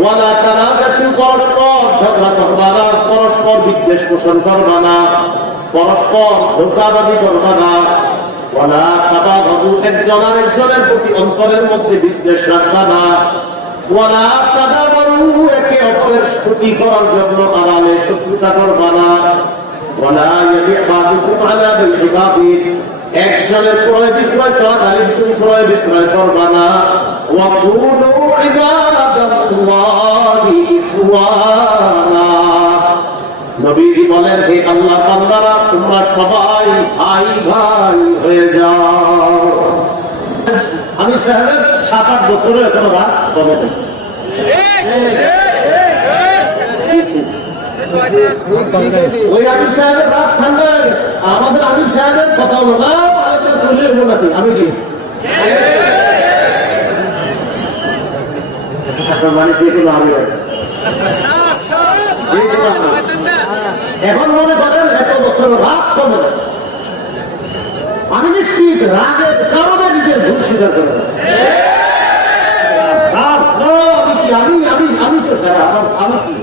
ওয়ালা তানাজাসু, পরস্পর ঝগড়া করবা না, পরস্পর বিদ্বেষ পোষণ করবা না, পরস্পর ধোঁকাবাজি করবা না। ওয়ালা তাবাগদু, একজন আরেকজনের প্রতি অন্তরের মধ্যে বিদ্বেষ রাখবা না। ওয়ালা তাদাবারু, একে অপরের ক্ষতি করার জন্য আড়ালে শত্রুতা করবা না। ওয়ালা ইয়াবি বাদুকুম আলা বাই'i, একজনের ক্রয় বিক্রয় চলাকালীন তুমি ক্রয় বিক্রয় করবা না। ওয়া কুনু ইবাদাল্লাহি ইখওয়ানা, নবীজি বলেন, হে আল্লাহ বান্দারা, তোমরা সবাই ভাই ভাই হয়ে যাও। আমি সাহেবের 7-8 বছরে এখনো রাত কমে নাই। ওই আমির সাহেবের রাত ঠান্ডা হয়ে গেছে। আমাদের আমির সাহেবের কথা হলো না, আমি কি মানে যে কোনো আমি এখন মনে করেন এত বছর রাত কমে না। আমি নিশ্চিত রাগের কারণে নিজের ভুল স্বীকার করে আমি তো সারা আমি কি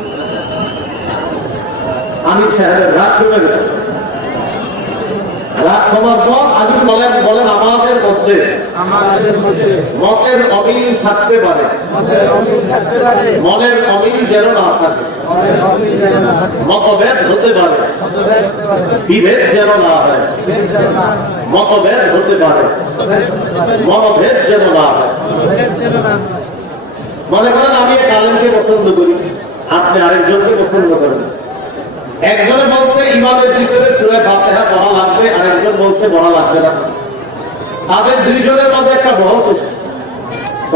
আমির সাহেবের রাগ কমে গেছে। রাগ কমার পর আমি বলেন আমাদের মধ্যে মতের অমিল থাকতে পারে, মনের অমিল যেন না থাকে, মতভেদ হতে পারে, বিভেদ যেন না হয়, মতভেদ হতে পারে, মনোভেদ যেন না হয়। মনে করেন আমি এক আলেমকে পছন্দ করি, আপনি আরেকজনকে পছন্দ করেন। একজনে বলছে ইমামের পিছনে সূরা ফাতিহা পড়া লাগবে, আরেকজন বলছে পড়া লাগবে না। তাদের দুইজনের মাঝে একটা বহস হচ্ছে।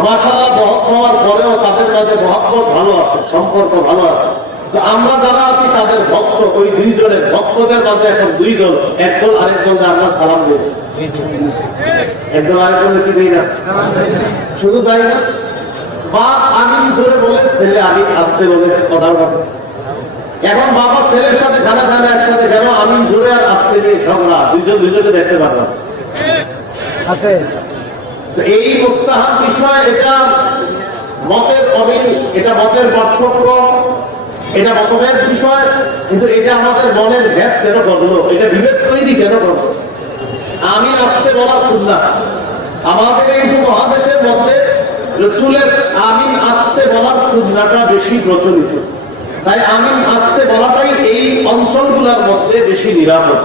মাশাআল্লাহ, বহস হওয়ার পরেও তাদের মাঝে মহব্বত ভালো আছে, সম্পর্ক ভালো আছে। তো আমরা যারা আছি তাদের ভক্ত, ওই দুইজনের ভক্তদের মাঝে এখন দুই দল, একদল আরেকজনকে আমরা সালাম দেব, একদল আরেকজনকে কি দেই না, শুধু তাই না, বাপ আমিন জোরে বলে, ছেলে আমিন আসতে বলে, কথার কথা। এখন বাবা ছেলের সাথে খানা খানা একসাথে গেল, আমিন জোরে আর আসতে নিয়ে ঝগড়া, দুইজনকে দেখতে পারলাম আছে। তো এই মুস্তাহাব বিষয়, এটা মতের অমিল, এটা মতের পার্থক্য, এটা মতভেদ বিষয়, কিন্তু এটা আমাদের মনের ভেদ কেন করলো, এটা বিভেদ তৈরি কেন করলো? আমিন আসতে বলা সুন্নাহ। আমাদের এই মহাদেশের মধ্যে রাসূলের আমিন আসতে বলার সুন্নাহটা বেশি প্রচলিত, তাই আমিন আসতে বলাটাই এই অঞ্চলগুলোর মধ্যে বেশি নিরাপদ।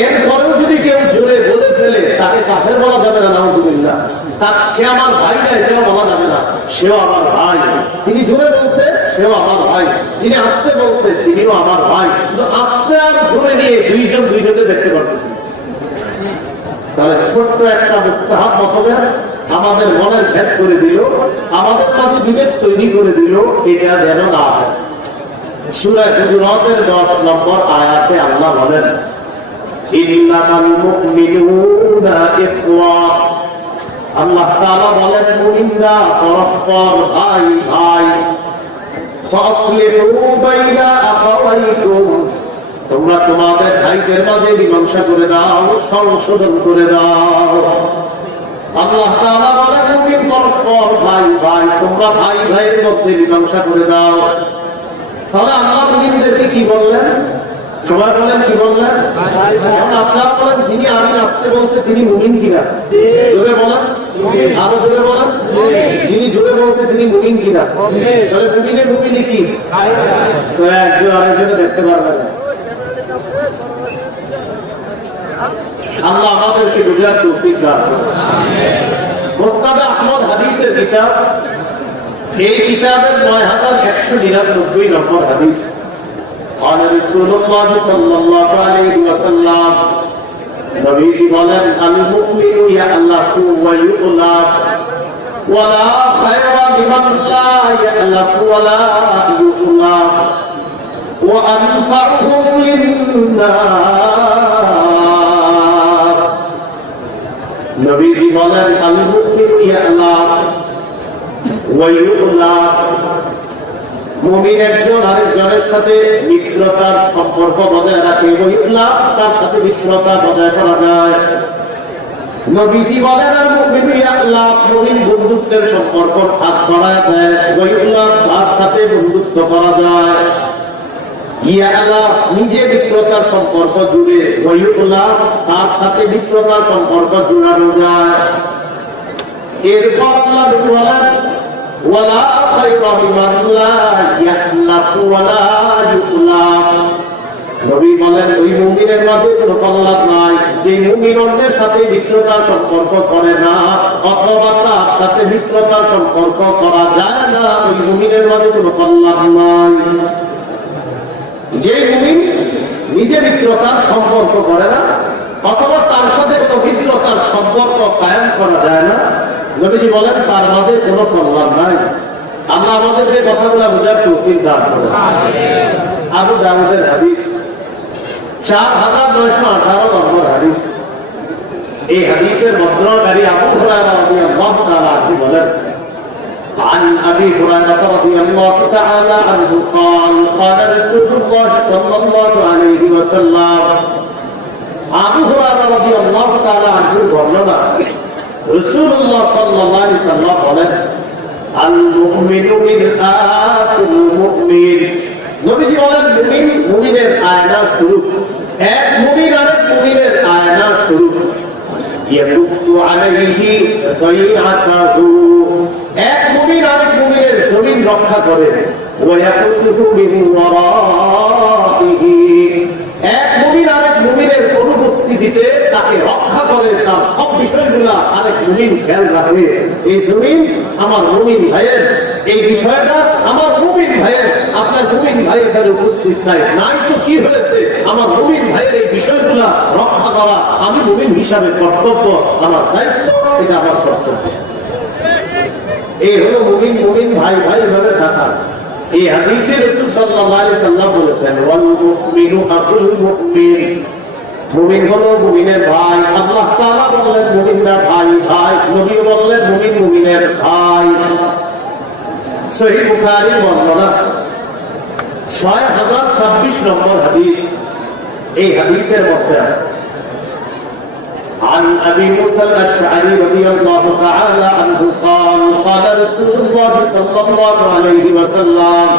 এরপরেও যদি কেউ জোরে বলে ফেলে, তাকে কাফের বলা যাবে না, নাউযুবিল্লাহ। সে আমার ভাই না, এটাও বলা যাবে না, সেও আমার ভাই। তিনি জোরে বলছে, সেও আমার ভাই। যিনি আসতে বলছে, তিনিও আমার ভাই। কিন্তু আসতে আর জোরে নিয়ে দুইজন দুইজনকে দেখতে পারতেছেন। তাহলে ছোট্ট একটা মুস্তাহাব মতভেদ আমাদের মনের ভেদ করে দিল, আমাদের মাঝে বিভেদ তৈরি করে দিল, এটা যেন না হয়। সূরা হুজুরাতের 10 নম্বর আয়াতে আল্লাহ বলেন, ইন্নামাল মুমিনুনা ইখওয়া, আল্লাহ তাআলা বলেন মুমিনরা পরস্পর ভাই ভাই। ফাসলিহু বাইনা আখাওয়াইকুম, তোমরা তোমাদের ভাইদের মাঝে মীমাংসা করে দাও, সংশোধন করে দাও। আল্লাহ তাআলা বলেন মুমিন পরস্পর ভাই ভাই, তোমরা ভাই ভাইয়ের মধ্যে মীমাংসা করে দাও। তাহলে আল্লাহ মুমিনদেরকে কি বললেন? সবাই বলেন কি বললেন? এখন আপনারা বলেন, যিনি আমিন আসতে বলছে তিনি মুমিন কিনা? জোরে বলেন, আরো জোরে বলেন। যিনি জোরে বলছে তিনি মুমিন কিনা? তাহলে মুমিনের মুমিনই কি? তো একজন আরেকজনে দেখতে পারবে না। আল্লাহ আমাদেরকে বুঝার তৌফিক দান করুন। মুসনাদ আহমদ হাদিসের কিতাব, এই কিতাবের ৯১৯৯ নম্বর হাদিস। قال رسول الله صلى الله عليه وسلم, নবীজি বলেন, আল মুমিনু ইয়ালাফু ওয়া ইউলাফ ওয়ালা খায়রা লিমান লা ইয়ালাফু ওয়ালা ইউলাফ ওয়া আনফাউহুম লিন-নাস। নবীজি বলেন, আল মুমিনু ইয়ালাফ ওয়া ইউলাফ, মুমিন একজন আরেকজনের সাথে মিত্রতার সম্পর্ক বজায় রাখে, তার সাথে মিত্রতা বজায় করা যায়। নবীজি বলেন আর মুমিন আল্লাহ মুমিন বন্ধুত্বের সম্পর্ক ভাগ করা যায়, ওয়াইল্লাহ তার সাথে বন্ধুত্ব করা যায়। ইয়া আল্লাহ নিজে মিত্রতার সম্পর্ক জুড়ে, ওয়াইল্লাহ তার সাথে মিত্রতার সম্পর্ক জুড়ানো যায়। এরপর আল্লাহ বলেন ওয়ালা খায়রা লিমান লা ইয়াখলাফু ওয়ালা ইউখলাফ। নবী বলেন ওই মুমিনের মাঝে কোনো কল্যাণ নাই যে মুমিন অন্যের সাথে মিত্রতার সম্পর্ক করে না, অথবা তার সাথে মিত্রতার সম্পর্ক করা যায় না, ওই মুমিনের মাঝে কোনো কল্যাণ নাই। যে মুমিন নিজে মিত্রতার সম্পর্ক করে না, অথবা তার সাথে কোনো মিত্রতার সম্পর্ক কায়েম করা যায় না, নবীজি বলেন তার মাঝে কোনো কল্যাণ নাই। আল্লাহ আমাদেরকে কথাগুলো বোঝার তৌফিক দান করেন। আবু দাউদের হাদিস 4918 নম্বর হাদিস। এই হাদিসের বর্ণনাকারী আবু হুরায়রা রাদিয়াল্লাহু তাআলা আনহু বলেন عن أبي هريرة رضي الله تعالى عنه قال قال رسول الله صلى الله عليه وسلم আবু হুরায়রা রাদিয়াল্লাহু তাআলা আনহু বর্ণনা রাসূলুল্লাহ সাল্লাল্লাহু আলাইহি ওয়াসাল্লাম বলেন আল মুমিনু মিরআতুল মুমিন। নবীজি বলেন মুমিন মুমিনের আয়না স্বরূপ, এক মুমিন আরেক মুমিনের আয়না স্বরূপ। ইয়াকুফু আলাইহি গায়আতাহু, এক মুমিন আরেক মুমিনের জমিন রক্ষা করে। ওয়া ইয়াকুফু মিন ওয়ারাইহি, এক মুমিন আরেক মুমিনের অনুপস্থিতিতে তাকে রক্ষা করে, তার সব বিষয়গুলো আরেক মুমিন খেয়াল রাখে। এই জমিন আমার মুমিন ভাইয়ের, এই বিষয়টা আমার মুমিন ভাইয়ের, আপনার মুমিন ভাই এখানে উপস্থিত নাই, নাই তো কি হয়েছে, আমার মুমিন ভাইয়ের এই বিষয়গুলো রক্ষা করা আমি মুমিন হিসাবে কর্তব্য, আমার দায়িত্ব, এটা আমার কর্তব্য। এই হলো মুমিন মুমিন ভাই ভাই ভাবে থাকা। এই হাদিসে রাসূল সাল্লাল্লাহু আলাইহি ওয়াসাল্লাম বলেছেন ওয়াল মুমিনু আকুল মুমিন, মুমিন হলো মুমিনের ভাই। আল্লাহ তাআলা বললেন মুমিনরা ভাই ভাই, নবী বললেন মুমিন মুমিনের ভাই। সহিহ বুখারী বর্ণনা 6026 নম্বর হাদিস। এই হাদিসের মধ্যে আছে عن أبي موسى الأشعري رضي الله تعالى عنه قال قال رسول الله صلى الله عليه وسلم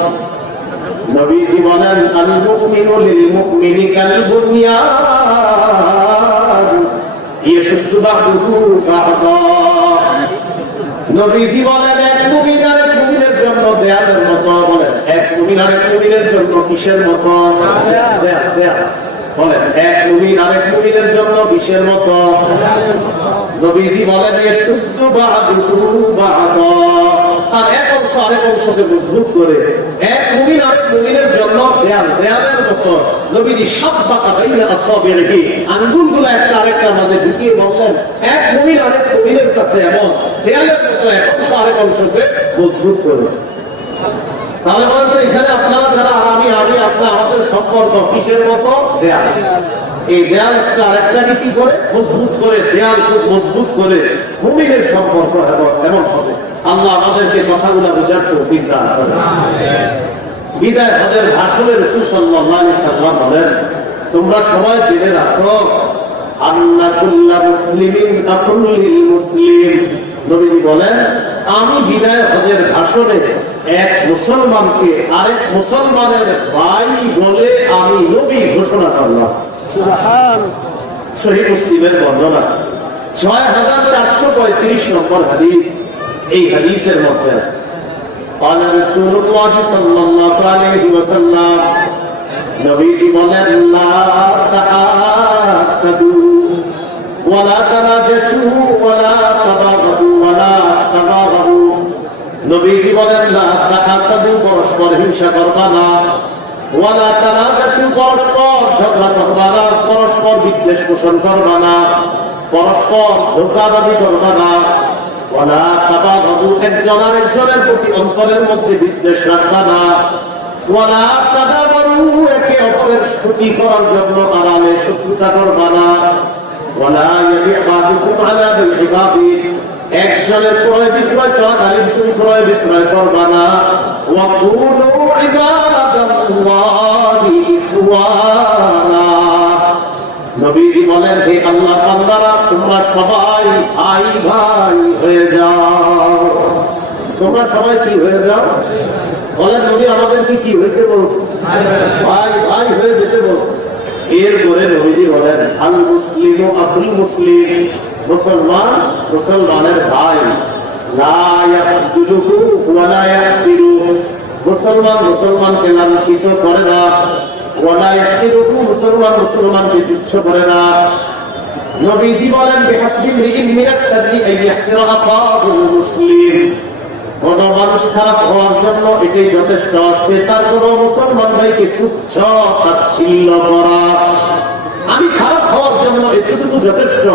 نبي বলেন المؤمن للمؤمن كالبنيان يشد بعضه بعضا। নবীজি বলেন এক মুমিন আরেক মুমিনের জন্য দেয়ালের মতো, বলেন এক মুমিন আরেক মুমিনের জন্য কিসের মতো? দেয়াল। বলেন এক মুমিন আরেক মুমিনের জন্য কিসের মতো? নবীজি বলেন ইয়াশুদ্দু বা'দুহু বা'দা, আর এক অংশ আরেক অংশকে মজবুত করে। এক মুমিন আরেক মুমিনের জন্য দেয়ালের মতো। নবীজি সাব্বাকা বাইনা আসাবিহি, আঙ্গুলগুলো একটা আরেকটার মাঝে ঢুকিয়ে বললেন এক মুমিন আরেক মুমিনের কাছে এমন দেয়ালের মতো, এক অংশ আরেক অংশকে মজবুত করে। তাহলে বলতো এখানে আপনারা যারা আমি আপনার আমাদের সম্পর্ক কিসের মতো? দেয়াল। এই দেয়াল একটা আরেকটাকে কি করে মজবুত করে, দেয়াল খুব মজবুত করে মুমিনের সম্পর্ক এমন হবে। আল্লাহ আমাদেরকে কথাগুলো বোঝার তৌফিক দান করেন। বিদায় হজের ভাষণে রাসূল সাল্লাল্লাহু আলাইহি ওয়াসাল্লাম বলেন তোমরা সবাই জেনে রাখো আন্না কুল্লা মুসলিমিন আকুল লিল মুসলিম। নবীজি বলেন আমি বিদায় হজের ভাষণে এক মুসলমানকে আরেক মুসলমানের ভাই বলে আমি নবী ঘোষণা করলাম। সুবহান। সহিহ মুসলিমের বর্ণনা 6435 নম্বর হাদিস। এই হাদিসের মধ্যে আছে قال رسول الله صلى الله عليه وسلم নবীজি বলেন লা তাহাসাদু ওয়ালা তানাজাশু ওয়ালা তাবাগু ওয়ালা তাবাগু। নবীজি বলেন লা তাহাসাদু, পরস্পর হিংসা করবা না, ওয়ালা তানাজাশু, পরস্পর ঝগড়া করবা না, পরস্পর বিদ্বেষ পোষণ করবা না, পরস্পর ধোঁকাবাজি করবা না, ওয়ালা তাবাগু, একজন আরেকজনের প্রতি অন্তরের মধ্যে বিদ্বেষ রাখবা না, ওয়ালা তাদাবারু, একে অপরের ক্ষতি করার জন্য আড়ালে শত্রুতা করবা না, ওয়ালা ইয়াবি বাদুকুম আলা বিল, একজনের ক্রয় বিক্রয় চলাকালীন তুমি ক্রয় বিক্রয় করবা না, ওয়া কুনু ইবাদাল্লাহি ইখওয়ানা, নবীজি বলেন, হে আল্লাহ বান্দারা, তোমরা সবাই ভাই ভাই হয়ে যাও। তোমরা সবাই কি হয়ে যাও? বলেন নবী আমাদেরকে কি হইতে বলছে? ভাই ভাই হয়ে যেতে বলছে। এরপরে নবীজি বলেন, আল মুসলিমু আখুল মুসলিম, মুসলমান মুসলমানের ভাই, লা ইয়াখযুলুহু ওয়া লা ইয়াহকিরুহু, মুসলমান মুসলমানকে লাঞ্ছিত করে না, ওয়া লা ইয়াহকিরুহু, মুসলমান মুসলমানকে তুচ্ছ করে না। নবীজি বলেন, বিহাসবি ইমরিইন মিনাশ শাররি আন ইয়াহকিরা আখাহুল মুসলিম, কোন মানুষ খারাপ হওয়ার জন্য এটাই যথেষ্ট, সে তার কোন মুসলমান ভাইকে তুচ্ছ তাচ্ছিল্য করা। আমি খারাপ হওয়ার জন্য এতটুকু যথেষ্ট,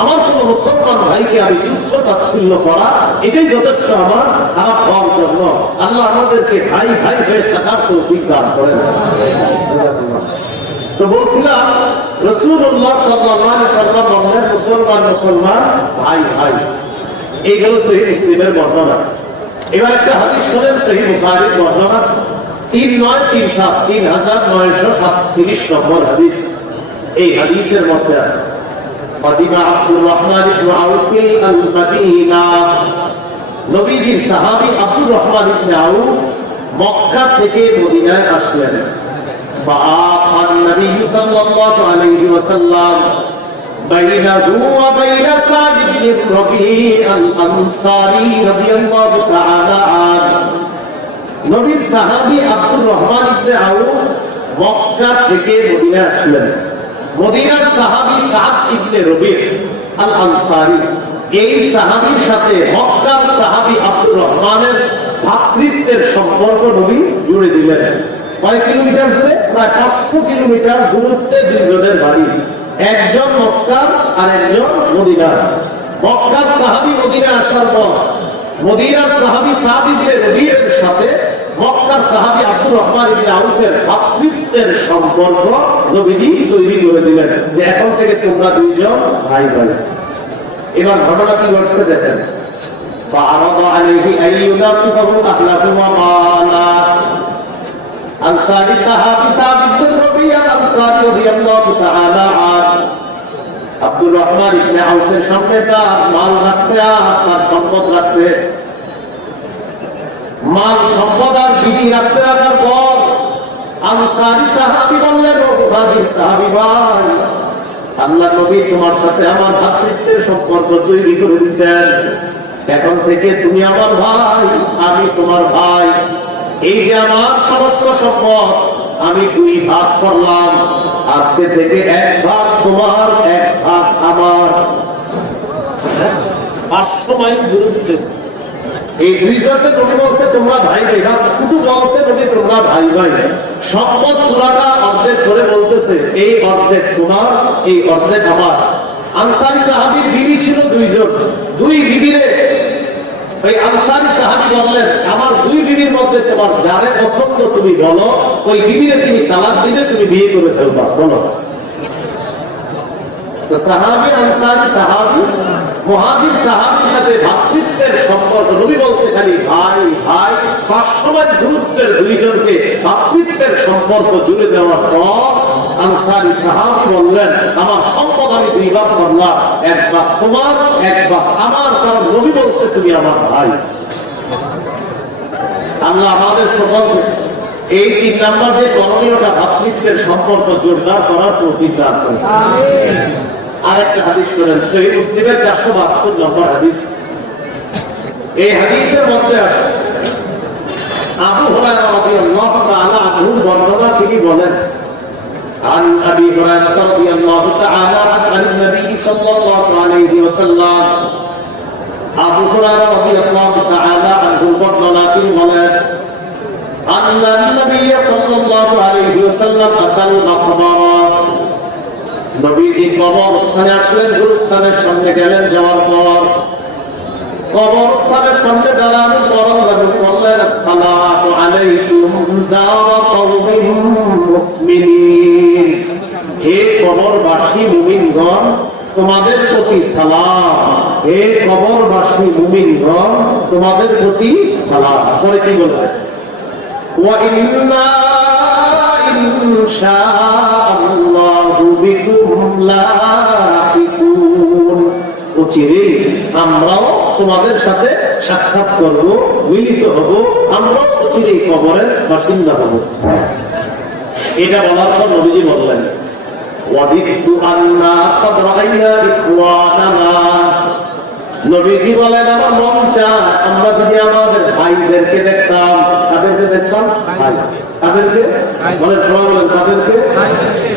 আমার কোন মুসলমান ভাইকে আমি তুচ্ছ তাচ্ছিল্য করা এটাই যথেষ্ট আমার খারাপ হওয়ার জন্য। আল্লাহ আমাদেরকে ভাই ভাই হয়ে থাকার তৌফিক দান করেন। তো বলছিলাম, রাসূলুল্লাহ সাল্লাল্লাহু আলাইহি ওয়াসাল্লাম বলেন, মুসলমান মুসলমান ভাই ভাই। এইগুলো সহিহ মুসলিমের বর্ণনা। এবার একটা হাদিস শুনেন, সহিহ বুখারীর বর্ণনা 3937 নম্বর হাদিস। এই হাদিসের মধ্যে আছে, ফাতিমা আব্দুর রহমান ইবনে আউফ আল-মাদিনা, নবীজির সাহাবী আব্দুর রহমান ইবনে আউফ মক্কা থেকে মদিনায় আসলেন। فآخى النبي صلى الله عليه وسلم بينه وبين سعد بن الربيع الأنصاري رضي الله تعالى عنه। নবীর সাহাবী আব্দুর রহমান ইবনে আউফ মক্কা থেকে মদিনায় আসলেন। মদিনার সাহাবী সাদ ইবনে রবি' আল আনসারী, এই সাহাবীর সাথে মক্কার সাহাবী আব্দুর রহমানের ভ্রাতৃত্বের সম্পর্ক নবী জুড়ে দিলেন। কয় কিলোমিটার দূরে? প্রায় 500 কিলোমিটার দূরত্বে দুইজনের বাড়ি, একজন মক্কার আর একজন মদিনার। মক্কার সাহাবী মদিনায় আসার পর মদিনার সাহাবী সাদ ইবনে রবি'র সাথে মক্কার সাহাবী আব্দুর রহমান ইবনে আউফের ভ্রাতৃত্বের সম্পর্ক নবীজি তৈরি করে দিলেন, যে এখন থেকে তোমরা দুইজন ভাই ভাই। এবার ঘটনা কি ঘটছে দেখেন। فعرض عليه أن يناصفه أهله وقالا আনসারী সাহাবী সাদ ইবনে রবি'য়া আনসারী রাদিয়াল্লাহু তাআলা আনহু আব্দুর রহমান ইবনে আউফের সামনে তার মাল রাখছে, আর তার সম্পদ রাখছে, মাল সম্পদ আর বিবি রাখছে। রাখার পর আনসারী সাহাবী বললেন, ও মুহাজির সাহাবী ভাই, আল্লাহ নবী তোমার সাথে আমার ভ্রাতৃত্বের সম্পর্ক তৈরি করে দিয়েছেন, এখন থেকে তুমি আমার ভাই, আমি তোমার ভাই। এই যে আমার সমস্ত সম্পদ আমি 2 ভাগ করলাম, আজকে থেকে 1 ভাগ তোমার, 1 ভাগ আমার। 500 মাইল দূরত্বে এই দুইজনকে নবী বলছে তোমরা ভাই ভাই, শুধু বলছে নবী তোমরা ভাই ভাই। সম্পদ পুরাটা অর্ধেক করে বলতেছে, এই অর্ধেক তোমার, এই অর্ধেক আমার। আনসারী সাহাবীর বিবি ছিল 2 জন, 2 বিবিরে ওই আনসারী সাহাবী বললেন, আমার 2 বিবির মধ্যে তোমার যারে পছন্দ তুমি বলো, ওই বিবিরে তুমি তালাক দিবে, তুমি বিয়ে করে ফেলবা, বলো। তো সাহাবী আনসারী সাহাবী মুহাজির সাহাবীর সাথে ভ্রাতৃত্বের সম্পর্ক নবী বলছে খালি ভাই ভাই। 500 মাইল দূরত্বের 2 জনকে ভ্রাতৃত্বের সম্পর্ক জুড়ে দেওয়ার পর আনসারী সাহাবী বললেন, আমার সম্পদ আমি 2 ভাগ করলাম, 1 ভাগ তোমার, 1 ভাগ আমার, কারণ নবী বলছে তুমি আমার ভাই। আল্লাহ আমাদের সকলকে এই 3 নাম্বার যে করণীয়টা, ভ্রাতৃত্বের সম্পর্ক জোরদার করার তৌফিক দান করুন। আমিন। আরেকটা হাদিস শুনেন, সহিহ মুসলিমের 472 নম্বর হাদিস। এই হাদিসের মধ্যে আছে আবু হুরায়রা রাদিয়াল্লাহু তাআলা আনহু বর্ণনা, তিনি বলেন, عن أبي هريرة رضي الله تعالى عنه عن النبي صلى الله عليه وسلم আবু হুরায়রা রাদিয়াল্লাহু তাআলা আনহু বর্ণনা, তিনি বলেন, أن النبي صلى الله عليه وسلم أتى المقبرة, নবীজি কবরস্থানে আসলেন, গুরুস্থানের সামনে গেলেন, যাওয়ার পর কবরস্থানের সামনে দাঁড়ানোর পর নবী বললেন, আসসালামু আলাইকুম যারা কওমিন মুমিনিন, হে কবরবাসী মুমিনগণ, তোমাদের প্রতি সালাম। হে কবরবাসী মুমিনগণ, তোমাদের প্রতি সালাম। পরে কি বললেন? ওয়া ইন্না ইনশাআল্লাহু বিকুম লাহিকুন, অচিরে আমরাও তোমাদের সাথে সাক্ষাৎ করব, মিলিত হব, আমরাও অচিরে কবরের বাসিন্দা হব। এটা বলার পর নবীজি বললেন, ওয়াদিতু আন্না ক্বাদ রাআইনা ইখওয়ানানা, নবীজি বলেন আমার মন চায় আমরা যদি আমাদের ভাইদেরকে দেখতাম। তাদেরকে দেখতাম? ভাই। তাদেরকে বলেন, সবাই বলেন তাদেরকে।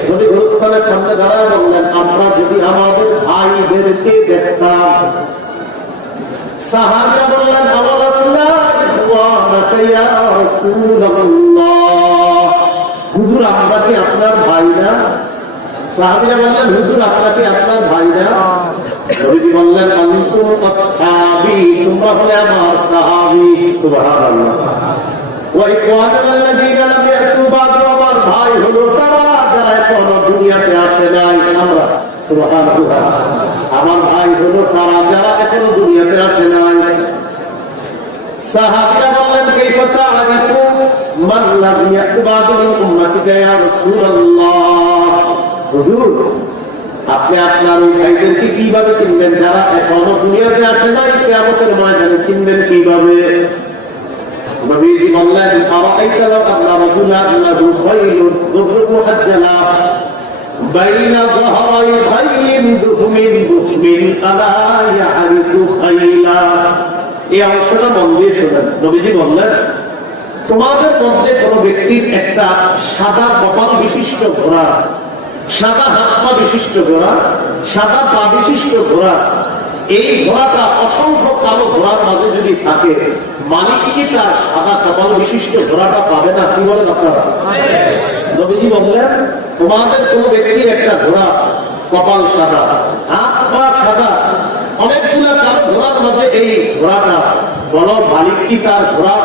নবী গুরুস্থানের সামনে দাঁড়ায় বললেন আমরা যদি আমাদের ভাইদেরকে দেখতাম। সাহাবীরা বললেন আওয়ালাসনা ইখওয়ানাকা ইয়া রাসূলুল্লাহ, হুজুর আমরা কি আপনার ভাই না? সাহাবীরা বললেন হুজুর আমরা কি আপনার ভাই না? নবীজি বললেন আনতুম আসহাবী, তোমরা হলে আমার সাহাবী। সুবহানাল্লাহ। ওয়া ইখওয়ানুনা আল্লাযীনা লাম ইয়াতু বা'দু, আমার ভাই হলো তারা যারা এখনো দুনিয়াতে আসে নাই। আমরা সুবহানাল্লাহ, আমার ভাই হলো তারা যারা এখনো দুনিয়াতে আসে নাই। সাহাবীরা বললেন কাইফা তা'রিফু মান লাম ইয়াতু বা'দু মিন উম্মাতিকা ইয়া রাসূলুল্লাহ, হুজুর আপনি আপনার ওই ভাইদেরকে কিভাবে চিনবেন যারা এখনো দুনিয়াতে আসে নাই? কিয়ামতের ময়দানে চিনবেন কিভাবে? নবীজি বললেন আরাআইতা লাউ আন্না রাজুলান লাহু খায়লুন দুররুন মুহাজ্জালা বাইনা যাহরাই খাইলিন দুহমিন বুহমিন আলা ইয়ারিফু খাইলা। এই অংশটা মন দিয়ে শোনেন। নবীজি বললেন তোমাদের মধ্যে কোনো ব্যক্তির একটা সাদা কপাল বিশিষ্ট ঘোড়া আছে, সাদা হাত পা বিশিষ্ট ঘোড়া, সাদা পা বিশিষ্ট ঘোড়া। এই ঘোড়াটা অসংখ্য কালো ঘোড়ার মাঝে যদি থাকে, মালিক কি তার সাদা কপাল বিশিষ্ট ঘোড়াটা পাবে না? কি বলেন আপনারা? নবীজি বললেন তোমাদের কোন ব্যক্তির একটা ঘোড়া, কপাল সাদা, হাত পা সাদা, অনেকগুলা কালো ঘোড়ার মাঝে এই ঘোড়াটা আছে, বলো মালিক কি তার ঘোড়া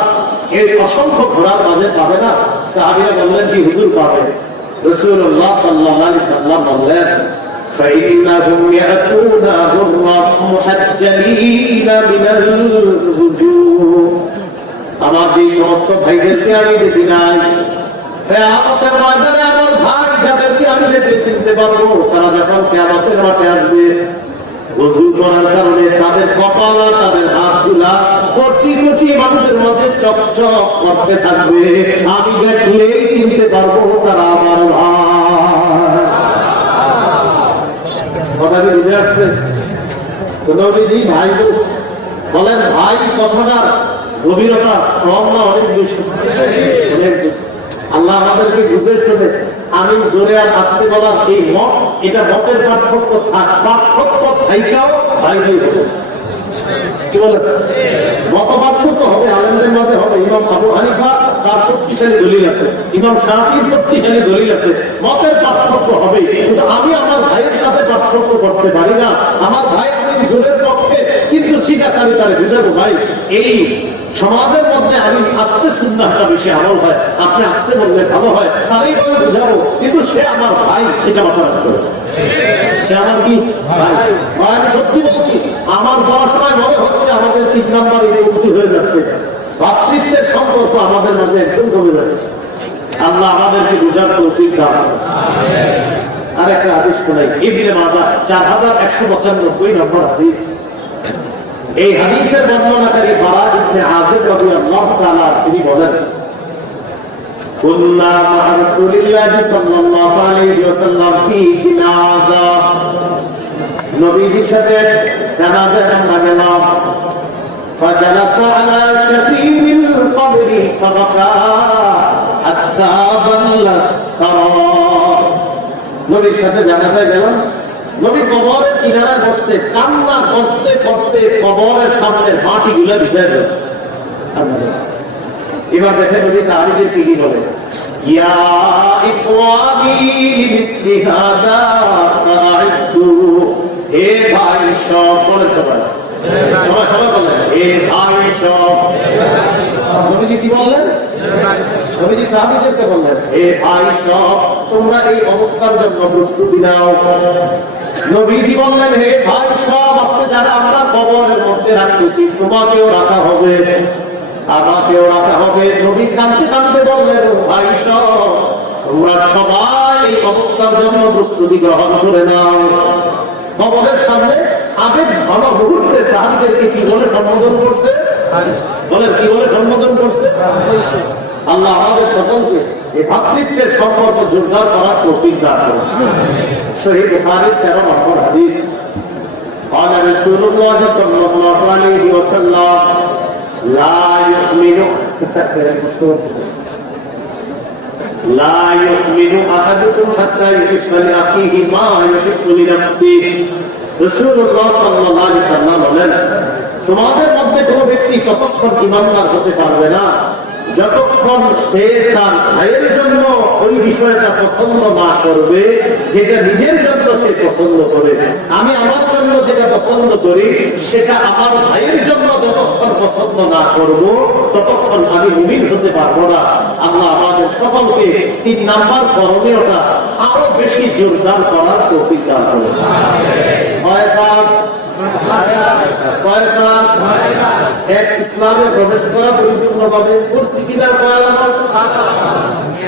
এই অসংখ্য ঘোড়ার মাঝে পাবে না? সাহাবীরা বললেন জি হুজুর পাবে। রাসূলুল্লাহ সাল্লাল্লাহু আলাইহি ওয়াসাল্লাম বললেন فإنهم يأتون غرا محجلين من الوجوه, আমার যে সমস্ত ভাইদেরকে আমি দেখি নাই, কিয়ামতের ময়দানে আমার ভাই যাদেরকে আমি দেখে চিনতে পারবো, তারা যখন কিয়ামতের মাঠে আসবে ওযু করার কারণে তাদের কপাল আর তাদের হাতগুলা কচি কচি মানুষের মাঝে চকচক করতে থাকবে, আমি দেখলেই চিনতে পারবো তারা আমার ভাই। কথাটি বুঝে আসছে? তো নবীজি ভাই বলেন, ভাই কথাটার গভীরতা কম না অনেক বেশি? অনেক বেশি। আল্লাহ আমাদেরকে বুঝে শুনে আমি জোরে আর আস্তে বলার এই মত, এটা মতের পার্থক্য থাক, পার্থক্য থাইকাও ভাই ভাই হবে। কি বলেন? মত পার্থক্য হবে, আলেমদের মাঝে হবে। ইমাম আবু হানিফা তার শক্তিশালী দলিল আছে, ইমাম শাফির শক্তিশালী দলিল আছে, মতের পার্থক্য হবে। কিন্তু আমি আমার ভাইয়ের সাথে পার্থক্য করতে পারি না। আমার ভাই আমি জোরের পক্ষে, কিন্তু ঠিক আছে আমি তারে বুঝাবো ভাই এই সমাজের মধ্যে আমি আস্তে সুন্নাহটা বেশি আমল হয়, আপনি আস্তে বললে ভালো হয়, তারই আমি বুঝাবো, কিন্তু সে আমার ভাই, এটা মাথা রাখতে হবে। সে আমার কি ভাই? ভাই আমি সত্যি বলছি, আমার পড়াশোনায় মনে হচ্ছে আমাদের 3 নাম্বার ইউনিভার্সিটি হয়ে যাচ্ছে, ভাতৃত্বের সম্পর্ক আমাদের মাঝে একদম কমে যাচ্ছে। আল্লাহ আমাদেরকে বুঝার তৌফিক দান। আর একটা হাদিস শোনাই, ইবনে মাজাহ 4195 নম্বর হাদিস। এই হাদিসের বর্ণনাকারী বারা ইবনে আযিব রাদিয়াল্লাহু তাআলা তিনি বলেন, কুন্না মা রাসূলিল্লাহি সাল্লাল্লাহু আলাইহি ওয়াসাল্লাম ফি জানাজা, নবীজির সাথে জানাজায় আমরা গেলাম। ফাজালাসা আলা শাফীরিল কবরি ফাবাকা হাত্তা বাল্লাস সারা, নবীর সাথে জানাজায় গেলাম, নবী কবরের কিনারায় বসছে, কান্না করতে করতে কবরের সামনে মাটি গুলা ভিজে যাচ্ছে। এবার দেখে নবী সাহাবীদের কি বলে, ইয়া ইখওয়ানি লিমিসলি হাদা ফাআইদু, হে ভাই সব, বলে সবাই সবাই সবাই বলেন হে ভাই সব। নবীজি কি বললেন? নবীজি সাহাবীদেরকে বললেন হে ভাই সব, তোমরা এই অবস্থার জন্য প্রস্তুতি নাও। নবীজি বললেন হে ভাই সব, আজকে যারা আমরা কবরের মধ্যে রাখতেছি তোমাকেও রাখা হবে, আমাকেও রাখা হবে। নবী কাঁদতে কাঁদতে বললেন ভাই সব, তোমরা সবাই এই অবস্থার জন্য প্রস্তুতি গ্রহণ করে নাও। কবরের সামনে আবেগ ভালো মুহূর্তে সাহাবীদেরকে কি বলে সম্বোধন করছে? বলেন কি বলে সম্বোধন করছে? আল্লাহ আমাদের সকলকে এই ভ্রাতৃত্বের সম্পর্ক জোরদার করার তৌফিক দান করুন। সহিহ বুখারীর 13 নম্বর হাদিস, قال رسول الله صلى الله عليه وسلم لا يؤمن أحدكم حتى يحب لأخيه ما يحب لنفسه। রাসূলুল্লাহ সাল্লাল্লাহু আলাইহি ওয়াসাল্লাম বলেন, তোমাদের মধ্যে কোনো ব্যক্তি ততক্ষণ ঈমানদার হতে পারবে না যতক্ষণ সে তার ভাইয়ের জন্য ওই বিষয়টা পছন্দ না করবে যেটা নিজের জন্য সে পছন্দ করে। আমি আমার জন্য যেটা পছন্দ করি সেটা আমার ভাইয়ের জন্য যতক্ষণ পছন্দ না করব ততক্ষণ আমি মুমিন হতে পারবো না। আল্লাহ আমাদের সকলকে 3 নাম্বার করণীয়টা আরো বেশি জোরদার করার তৌফিক দান করুন। এক, ইসলামে প্রবেশ করা পরিপূর্ণভাবে করছি কিনা?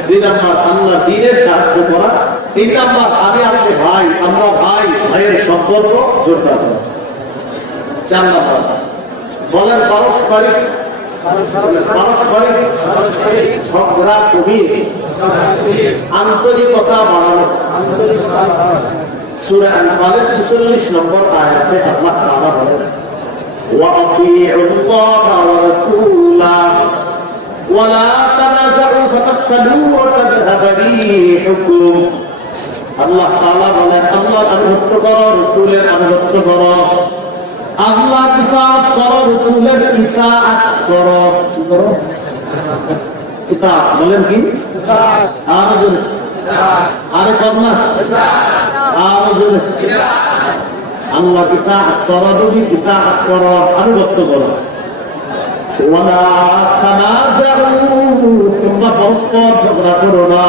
2 নাম্বার আল্লাহ দ্বীনের সাহায্য করা। 3 নাম্বার আমি আপনি ভাই, আমরা ভাই, ভাইয়ের সম্পর্ক জোরদার করা। 4 নাম্বার বলেন পারস্পরিক ঝগড়া কমিয়ে আন্তরিকতা বাড়ানো। সূরা আনফালের 46 নম্বর আয়াতে আল্লাহ তাআলা বলেন, وَأَطِيعُوا اللَّهَ وَرَسُولَهُ وَلَا تَنَازَعُوا فَتَفْشَلُوا وَتَذْهَبَ رِيحُكُمْ। আল্লাহ তাআলা বলেন, আল্লাহর আনুগত্য করো, রাসূলের আনুগত্য করো। আল্লাহ কিতাব করো, রাসূলের ইতাআত করো। কিতাব বলেন কি? আরে কর না, আল্লাহ ইতাআত করো, নবী ইতাআত করো, আনুগত্য করো। ওয়ালা তানাযাউ, তোমরা পরস্পর ঝগড়া করো না।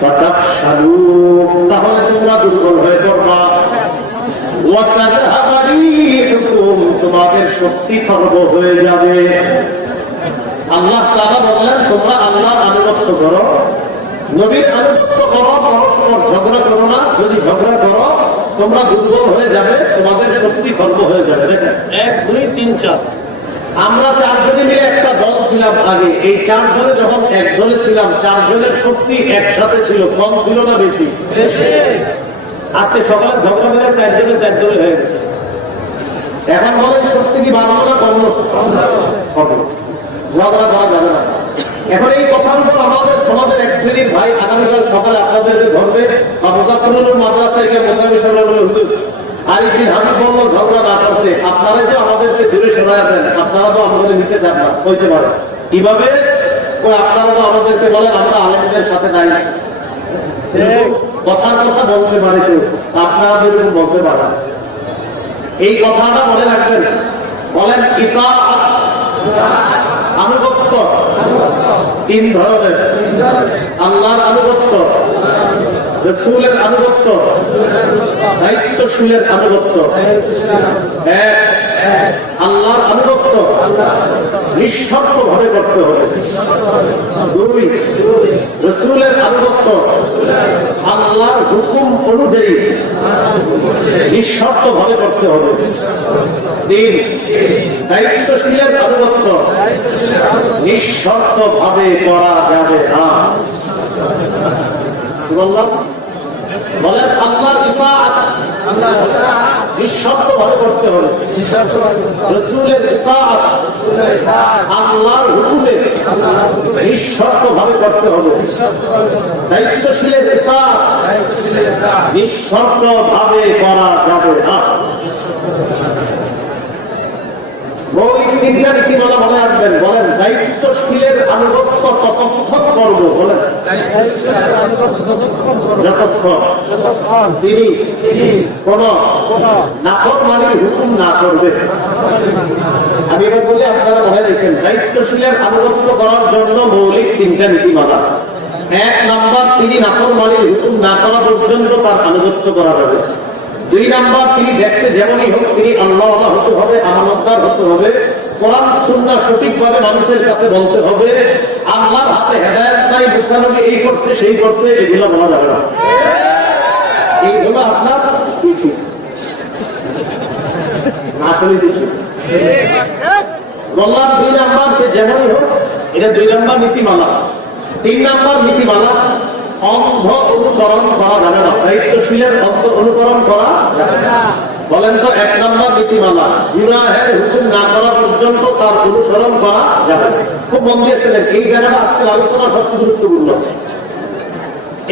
ফাতাফশালু, তাহলে তোমরা দুর্বল হয়ে পড়বা। ওয়া তাযহাবা রিহুকুম, তোমাদের শক্তি খর্ব হয়ে যাবে। আল্লাহ তাআলা বলেন, তোমরা আল্লাহর আনুগত্য করো, নবীর আনুগত্য করো, পরস্পর ঝগড়া করো না। যদি ঝগড়া করো তোমরা দুর্বল হয়ে যাবে, তোমাদের শক্তি খর্ব হয়ে যাবে। দেখেন 1, 2, 3, 4 আমরা 4 জনে মিলে একটা দল ছিলাম আগে। এই 4 জনে যখন এক দলে ছিলাম, 4 জনের শক্তি একসাথে ছিল, কম ছিল না বেশি? আজকে সকালে ঝগড়া করে 4 জনে 4 দলে হয়ে গেছে। এখন বলেন শক্তি কি বাড়লো না কমলো? হবে, ঝগড়া করা যাবে না। এখন এই কথার উপর আমাদের সমাজের এক শ্রেণীর ভাই আগামীকাল সকালে আপনাদেরকে ধরবে বা মুজাফফরুল মাদ্রাসায় গিয়ে মোতামি সাহেব বলে, হুজুর আরিফিন হাবিব বলল ঝগড়া না করতে, আপনারা যে আমাদেরকে দূরে সরাইয়া দেন, আপনারা তো আমাদের নিতে চান না, হইতে পারে কিভাবে? আপনারা তো আমাদেরকে বলেন আমরা আলেমদের সাথে নাই, কথার কথা বলতে পারে কেউ, আপনারা যেরকম বলতে পারেন। এই কথাটা মনে রাখবেন। বলেন ইতাআত, আনুগত্য 3 ধরনের। আল্লাহর আনুগত্য, রাসূলের আনুগত্য, দায়িত্বশীলের আনুগত্য। 1, আল্লাহর আনুগত্য নিঃশর্ত ভাবে করতে হবে। 2, রাসূলের আনুগত্য আল্লাহর হুকুম অনুযায়ী নিঃশর্ত ভাবে করতে হবে। 3, দায়িত্বশীলের আনুগত্য নিঃশর্ত ভাবে করা যাবে না। বললাম, বলেন আল্লাহর ইতাআত নিঃশর্ত ভাবে করতে হবে, রাসূলের ইতাআত আল্লাহর হুকুমে নিঃশর্ত ভাবে করতে হবে, দায়িত্বশীলের ইতাআত নিঃশর্ত ভাবে করা যাবে না। মৌলিক 3টা নীতিমালা মনে রাখবেন। বলেন দায়িত্বশীলের আনুগত্য ততক্ষণ করব, বলেন যতক্ষণ তিনি কোন নাফরমানির হুকুম না করবে। আমি এবার বলি, আপনারা মনে রাখেন দায়িত্বশীলের আনুগত্য করার জন্য মৌলিক 3টা নীতিমালা। 1 নাম্বার, তিনি নাফরমানির হুকুম না করা পর্যন্ত তার আনুগত্য করা যাবে। 2 নাম্বার, তিনি দেখতে যেমনই হোক তিনি আল্লাহ হতে হবে, আমানতদার হতে হবে। কোরআন সুন্নাহ সঠিকভাবে মানুষের কাছে বলতে হবে। আল্লাহর হাতে হেদায়েত নাই, মুসা নবী এই করছে সেই করছে, এগুলো বলা যাবে না। এইগুলো আপনার কিছু আসলে কিছু বললাম। 2 নাম্বার, সে যেমনই হোক, এটা 2 নাম্বার নীতিমালা। 3 নাম্বার নীতিমালা, অন্ধ অনুকরণ করা যাবে না। দায়িত্বশীলের অন্ধ অনুকরণ করা যাবে না। বলেন তো 1 নাম্বার নীতিমালা, গুনাহের হুকুম না করা পর্যন্ত তার অনুসরণ করা যাবে না। খুব মন দিয়ে ছিলেন, এই জায়গাটা আজকের আলোচনা সবচেয়ে গুরুত্বপূর্ণ।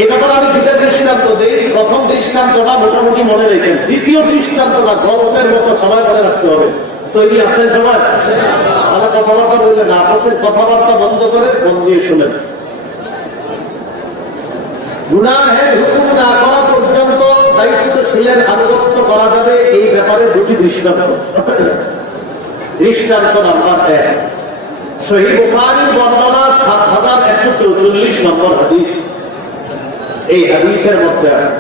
এই ব্যাপারে আমি 2টা দৃষ্টান্ত দিই। প্রথম দৃষ্টান্তটা মোটামুটি মনে রেখেন, দ্বিতীয় দৃষ্টান্তটা গল্পের মতো সবাই মনে রাখতে হবে। তৈরি আছেন সবাই? তাহলে কথাবার্তা বললেন না, আপসের কথাবার্তা বন্ধ করে মন দিয়ে শুনেন। গুনাহের হুকুম না করা পর্যন্ত দায়িত্বশীলের আনুগত্য করা যাবে, এই ব্যাপারে 2টি দৃষ্টান্ত। দৃষ্টান্ত নাম্বার 1, সহিহ বুখারীর বর্ণনা 7144 নম্বর হাদিস। এই হাদিসের মধ্যে আছে,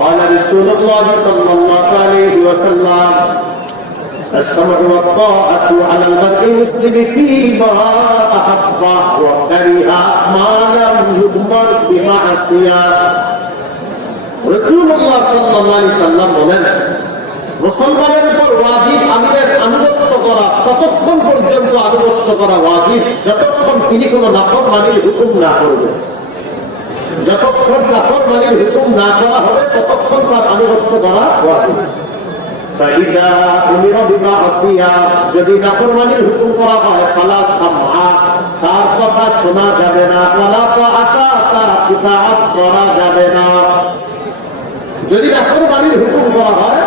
قال رسول الله صلى الله عليه وسلم السمع والطاعة على المرء المسلم فيما أحب وكره ما لم يؤمر بمعصية। রাসূলুল্লাহ সাল্লাল্লাহু আলাইহি ওয়াসাল্লাম বলেন, মুসলমানের উপর ওয়াজিব আমিরের আনুগত্য করা, ততক্ষণ পর্যন্ত আনুগত্য করা ওয়াজিব যতক্ষণ তিনি কোনো নাফরমানির হুকুম না করবেন। যতক্ষণ নাফরমানির হুকুম না করা হবে ততক্ষণ তার আনুগত্য করা ওয়াজিব। ফাইদা উমিরা বিমাসিয়া, যদি নাফরমানির হুকুম করা হয়, ফালা সামআ, তার কথা শোনা যাবে না, ওয়ালা তাআতা, তার ইতাআত করা যাবে না। যদি নাফরমানির হুকুম করা হয়,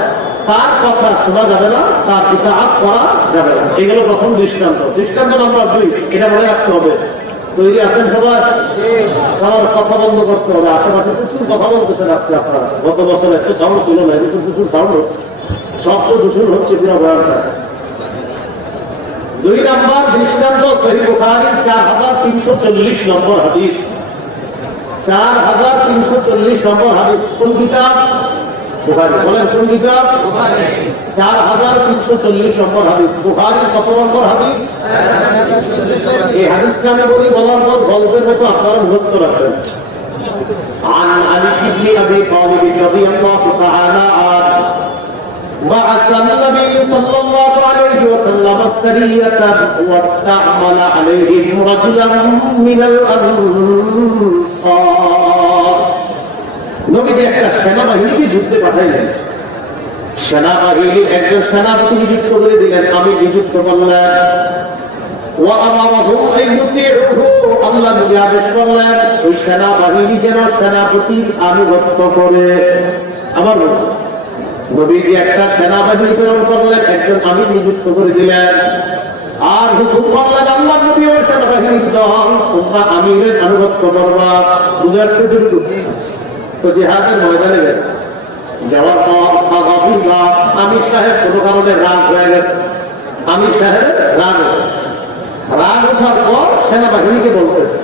তার কথা শোনা যাবে না, তার ইতাআত করা যাবে না। এই হলো প্রথম দৃষ্টান্ত। দৃষ্টান্ত নাম্বার 2, এটা মনে রাখতে হবে। তৈরি আছেন সবাই? সবার কথা বন্ধ করতে হবে। আশেপাশে প্রচুর কথা বলতেছেন আজকে আপনারা। গত বছর এত সাউন্ড ছিল না, এখন প্রচুর সাউন্ড হচ্ছে, শব্দ দূষণ হচ্ছে পুরো ভয়ঙ্কর। 2 নাম্বার দৃষ্টান্ত, সহিহ বুখারীর 4340 নম্বর হাদিস। 4340 নম্বর হাদিস কোন কিতাব? বুখারী। বলেন কোন কিতাব? বুখারী। 4340 নম্বর হাদিস। বুখারীর কত নম্বর হাদিস? এই হাদিসটা আমি বলি, বলার পর গল্পের মতো আপনারা মুখস্থ রাখবেন। عن علي بن ابي طالب رضي الله تعالى عنه بعث النبي صلى الله عليه وسلم السرية واستعمل عليهم رجلا من الأنصار। নবী যে একটা সেনাবাহিনীকে যুদ্ধে পাঠাইলেন, সেনাবাহিনীর একজন সেনাপতি নিযুক্ত করে দিলেন, আমি নিযুক্ত করলেন। আল্লাহ নবী আদেশ করলেন ওই সেনাবাহিনী যেন সেনাপতির আনুগত্য করে। আবার নবীজি একটা সেনাবাহিনী প্রেরণ করলেন, একজন আমি নিযুক্ত করে দিলেন, আর হুকুম করলেন আল্লাহ নবী ওই সেনাবাহিনীর দল, তোমরা আমিরের আনুগত্য করবা। বুঝাচ্ছে তো জিহাদের ময়দানে গেছে, যাওয়ার পর আমি সাহেব কোনো কারণে রাগ হয়ে গেছে। আমি সাহেব রাগ ওঠার পর সেনাবাহিনীকে বলতেছে,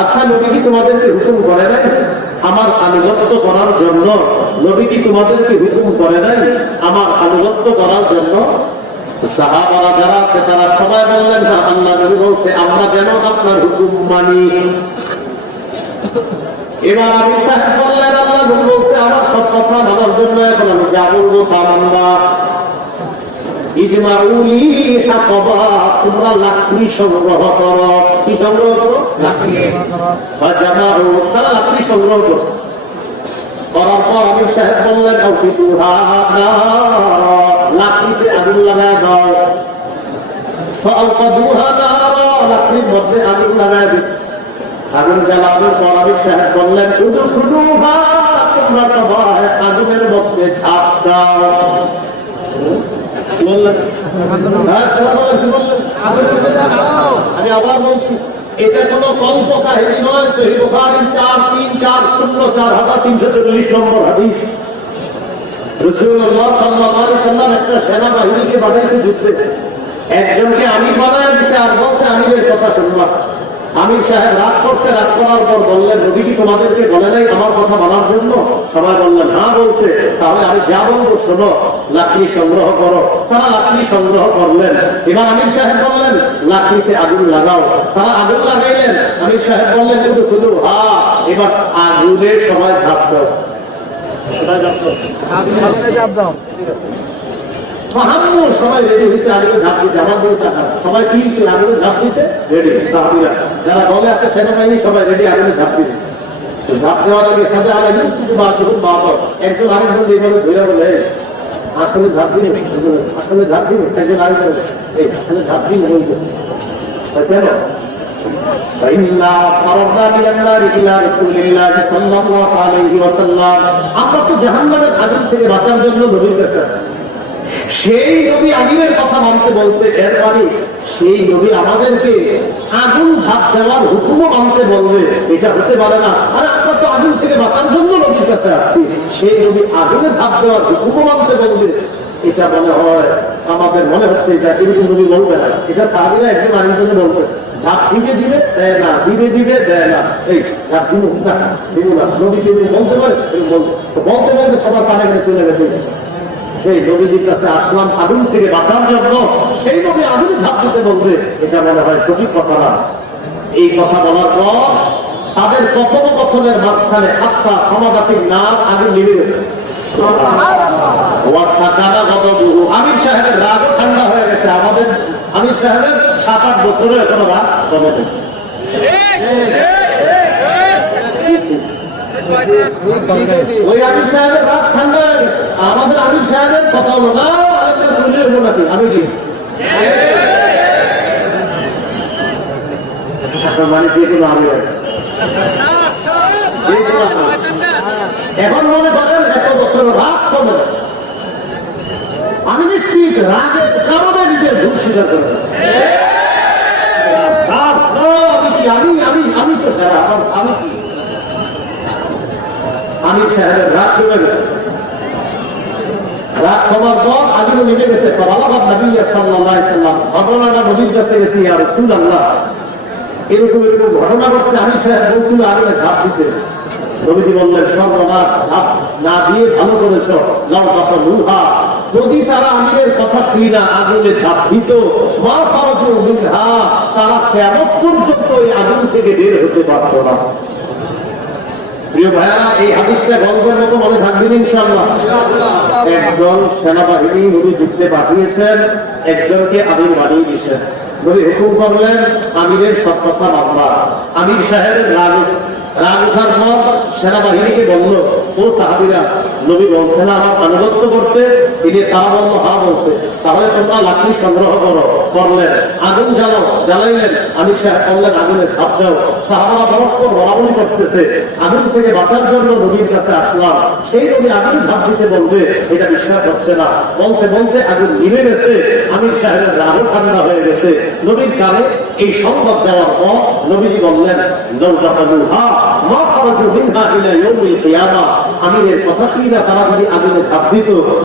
আচ্ছা নবী কি তোমাদেরকে হুকুম করে নাই আমার আনুগত্য করার জন্য? নবী কি তোমাদেরকে হুকুম করে নাই আমার আনুগত্য করার জন্য? সাহাবারা যারা আছে তারা সবাই বললেন না, আল্লাহ নবী বলছে আমরা যেন আপনার হুকুম মানি। এবার আমি সাহেব বললেন, আল্লাহ নবী বলছে আমার সব কথা মানার জন্য এখন আমি যা বলবো তা মানবা। ইজমাউলি হাকাবা, তোমরা লাকড়ি সংগ্রহ করো। কি সংগ্রহ করো? লাকড়ি। ফাজামাউ, তারা লাকড়ি সংগ্রহ করছে। করার পর আমি সাহেব বললেন লাকড়িতে আগুন লাগায় দাও। লাকড়ির মধ্যে আগুন লাগায় দিচ্ছে। আগুন জ্বালানোর পর আমি সাহেব বললেন তোমরা সবাই আগুনের মধ্যে ঝাঁপ দাও। আমি আবার বলছি, এটা কোন কল্প কাহিনী নয়। সহিহ বুখারীর 4340 নম্বর হাদিস। রাসূলুল্লাহ সাল্লাল্লাহু আলাইহি ওয়াসাল্লাম একটা সেনাবাহিনীকে পাঠাইছে যুদ্ধে। একজনকে আমির বানায় দিতে, আর বলছে আমিরের কথা শুনবা। আমির সাহেব রাগ করছে, রাগ করার পর বললেন, নবী কি তোমাদেরকে বলে নাই আমার কথা মানার জন্য? সবাই বললেন হ্যাঁ বলছে। তাহলে আমি যা বলবো শোনো, লাকড়ি সংগ্রহ করো। তারা লাকড়ি সংগ্রহ করলেন। এবার আমির সাহেব বললেন, লাকড়িতে আগুন লাগাও। তারা আগুন লাগাইলেন। আমির সাহেব বললেন, কিন্তু শুধু এবার আগুনে সবাই ঝাঁপ দাও, চাপ দাও। সবাই রেডি হয়েছে আগুনে ঝাঁপ দিতে। আমার বই টাকা সবাই কি আগুনে ঝাঁপ দিতে রেডি। সাহাবীরা যারা দলে আছে সেনাবাহিনী সবাই রেডি আগুনে ঝাঁপ দিতে। ঝাঁপ দেওয়ার আগে সাজা আলাদা শুধু একজন আরেকজন এইভাবে ধরে বলে, আসলে ঝাঁপ দিন, আসলে ঝাঁপ দিন। একজন আরেকজন এই আসলে ঝাঁপ দিন বলবে কেন? আমরা তো জাহান্নামের আগুন থেকে বাঁচার জন্য নবীর কাছে সেই নবী আমিরের কথা মানতে বলছে, এর মানে সেই নবী আমাদেরকে আগুন ঝাঁপ দেওয়ার হুকুমও মানতে বলবে? এটা হতে পারে না। আরে আমরা তো আগুন থেকে বাঁচার জন্য নবীর কাছে আসছি, সেই নবী আগুনে ঝাঁপ দেওয়ার হুকুমও মানতে বলবে? এটা মনে হয়, আমাদের মনে হচ্ছে এটা এরকম নবী বলবে না। এটা সাহাবীরা একজন আরেকজনে বলবে, ঝাঁপ দিবে দিবে দেয় না, দিবে দিবে দেয় না, এই ঝাঁপ দিব না দিব না। নবী কেউ বলতে পারে? বলতে বলতে সবার কানে কানে চলে গেছে। সেই নবীজির কাছে আসলাম আগুন থেকে বাঁচার জন্য, সেই নবী আগুনে ঝাঁপ দিতে বলবে, এটা মনে হয় সঠিক কথা না। এই কথা বলার পর তাদের কথোপকথনের মাঝখানে হাত্তা ক্ষমাদাতির নাম আগুন নিভে গেছে। আমির সাহেবের রাগও ঠান্ডা হয়ে গেছে। আমাদের আমির সাহেবের 7-8 বছরের এখনো রাগ কমে নেই। ওই আমির সাহেবের রাগ ঠান্ডা হয়ে গেছে। আমাদের আমির সাহেবের কথা হলো না, আরেকটা তৈরি হলো নাকি আমি কি মানে যে কোনো আমি এখন মনে করেন এত বছর রাগ কমে না। আমি নিশ্চিত রাগের কারণে নিজের ভুল স্বীকার করে আমি কি আমি আমি আমি তো সারা আমি কি আমি সাহেবের রাগ কমে গেছে। রাগ কমার পর আগুন নিভে গেছে। ঘটনাটা নবীর কাছে গেছি, ইয়া রাসূলুল্লাহ এরকম এরকম ঘটনা ঘটছে। আমি সাহেব বলছিল আগুনে ঝাঁপ দিতে। নবীজি বললেন, সর্বনাশ, ঝাঁপ না দিয়ে ভালো করেছ। যদি তারা আমিরের কথা শুনি না আগুনে ঝাঁপ দিত, তারা কিয়ামত পর্যন্ত এই আগুন থেকে বের হতে পারত না। প্রিয় ভাইয়ারা, এই হাদিসটা গল্পের মতো মনে থাকবেন ইনশাআল্লাহ। একজন সেনাবাহিনী নবী যুদ্ধে পাঠিয়েছেন, একজনকে আমির বানিয়ে দিয়েছেন। নবী হুকুম করলেন আমিরের সব কথা মানবা। আমির সাহেবের রাগ উঠার পর সেনাবাহিনীকে বলল, ও সাহাবীরা, নবী বলছে না আমার আনুগত্য করতে? তিনি তারা বলল হ্যাঁ বলছে। তাহলে তোমরা লাকড়ি সংগ্রহ করো। করলেন, আগুন জ্বালাও, জ্বালাইলেন। আমির সাহেব বললেন আগুনে ঝাঁপ দাও। সাহাবারা পরস্পর বলাবলি করতেছে। আগুন থেকে বাঁচার জন্য নবীর কাছে আসলাম, সেই নবী আগুন ঝাঁপ দিতে বলবে, এটা বিশ্বাস হচ্ছে না। বলতে বলতে আগুন নিভে গেছে। আমির সাহেবের রাগও ঠান্ডা হয়ে গেছে। নবীর কানে এই সংবাদ যাওয়ার পর নবীজি বললেন, আমিরের কথা শুনি না তারা যদি আগুনে ঝাঁপ দিত